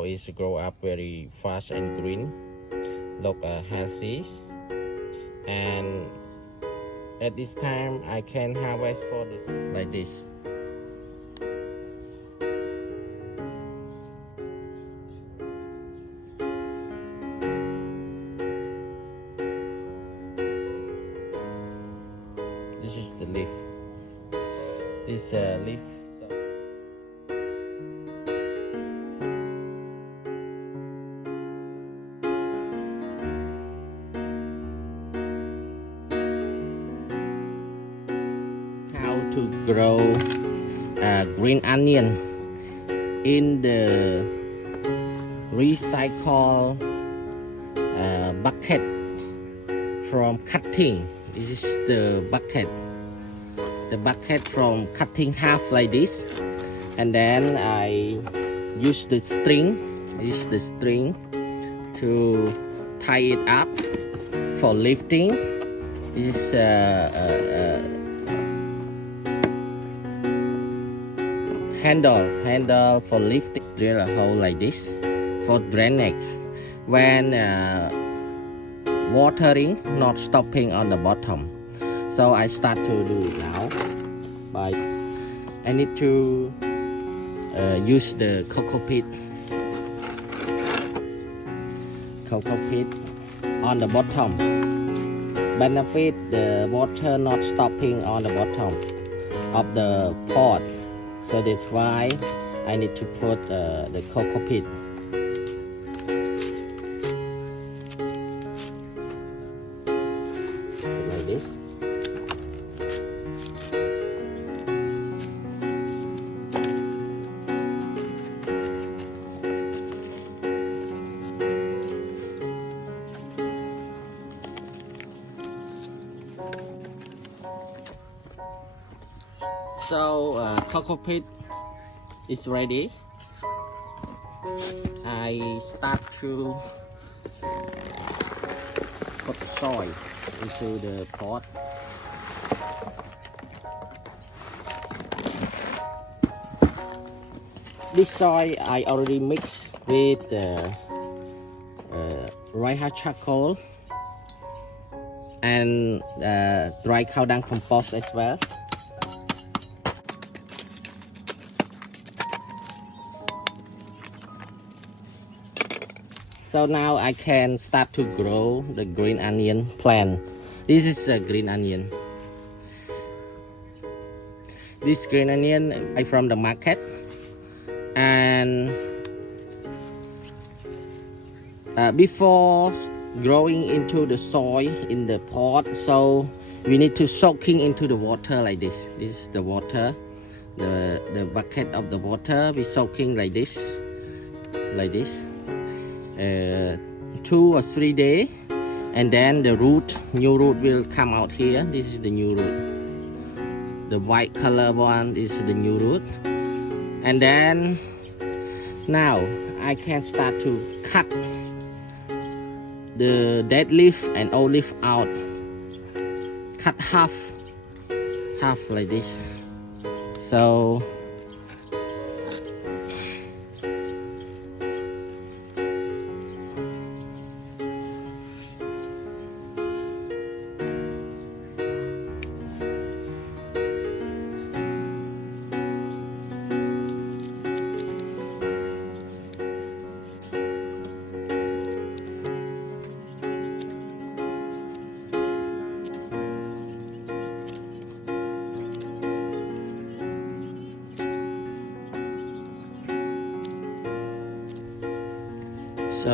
now is grow up very fast and green, look healthy, and at this time I can harvest for this like this. This is the leaf. This leaf. How to grow green onion in the recycle bucket from cutting. This is the bucket from cutting half like this, and then I use the string to tie it up for lifting. This is handle for lifting. Drill a hole like this for drainage when watering not stopping on the bottom. So I start to do it now. But I need to use the cocoa pit on the bottom. Benefit the water not stopping on the bottom of the pot. So that's why I need to put the cocoa pit. Like this. So cocoa pit is ready. I start to put soil into the pot. This soil I already mixed with dry charcoal and dry cow dung compost as well. So now I can start to grow the green onion plant. This is a green onion. This green onion I from the market, and before growing into the soil in the pot, so we need to soaking into the water like this. This is the water, the bucket of the water. We soaking like this. 2 or 3 days, and then the new root will come out here. This is the new root. The white color one is the new root. And then now I can start to cut the dead leaf and old leaf out. Cut half like this. So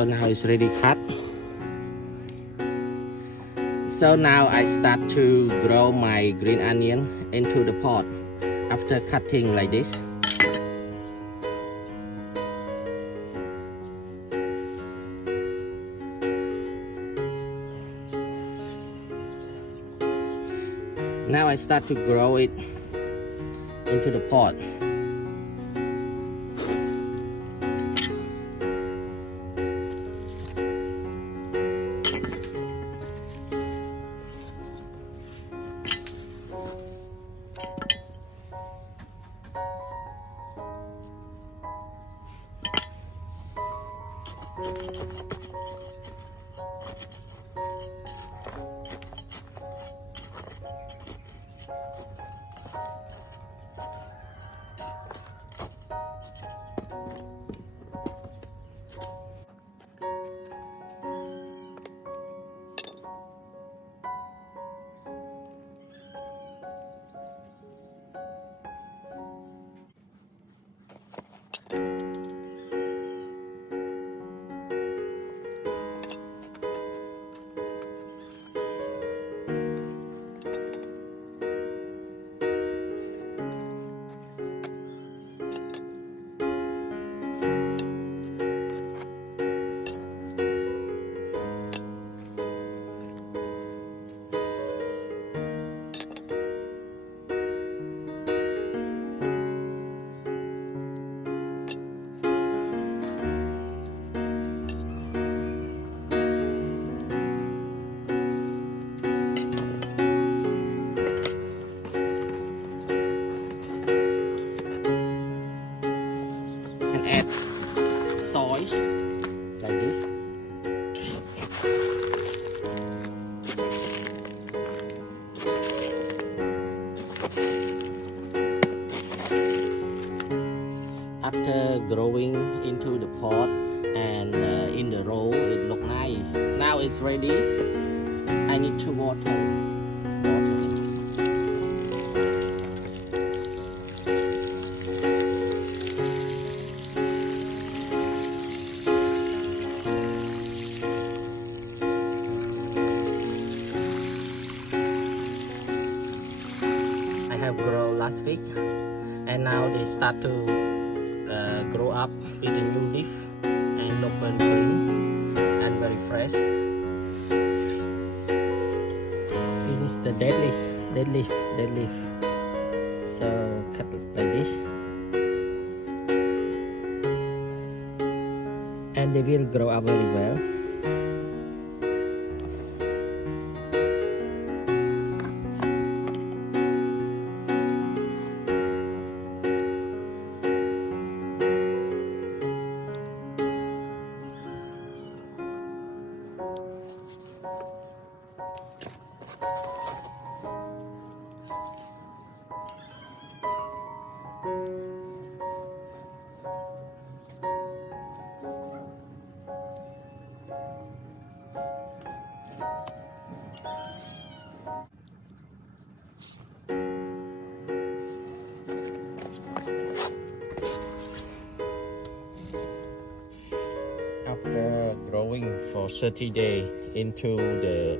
now it's ready cut. So now I start to grow my green onion into the pot after cutting like this. Now I start to grow it into the pot. And add soy like this. After growing into the pot and in the row, it look nice. Now it's ready. I need to water. I have grown last week, and now they start to grow up with a new leaf and look very green and very fresh. This is the dead leaf. So cut it like this, and they will grow up very well. After growing for 30 days into the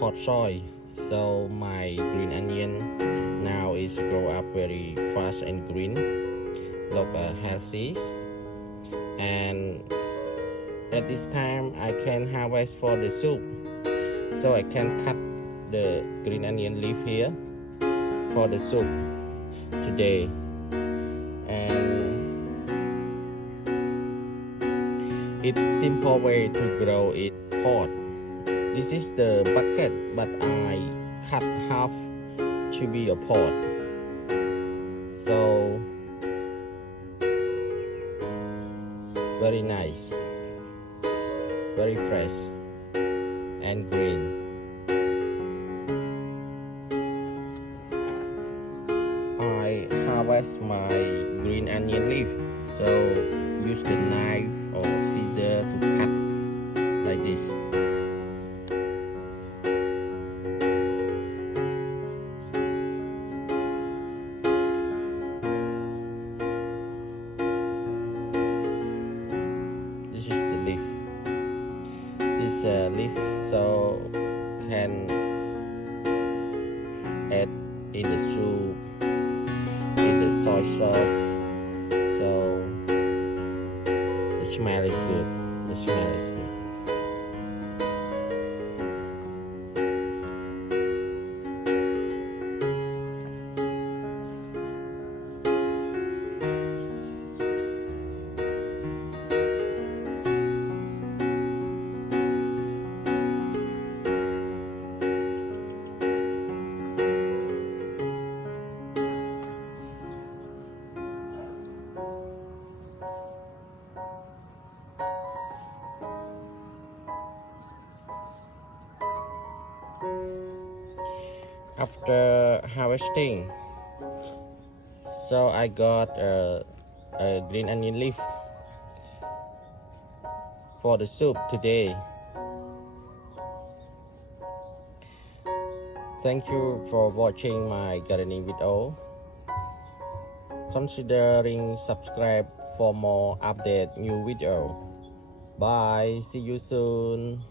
pot soil, so my green onion now is grow up very fast and green, look healthy, and at this time I can harvest for the soup, so I can cut the green onion leaf here for the soup today. And it's simple way to grow it pot. This is the bucket, but I cut half to be a pot. So very nice, very fresh and green. I harvest my green onion leaf, so use the knife or scissor to cut like this. This is the leaf. This leaf so can add in the soup, in the soy sauce. So the smell is good. The smell is good. after harvesting. So I got a green onion leaf for the soup today. Thank you for watching my gardening video. Considering subscribe for more update new video. Bye, see you soon.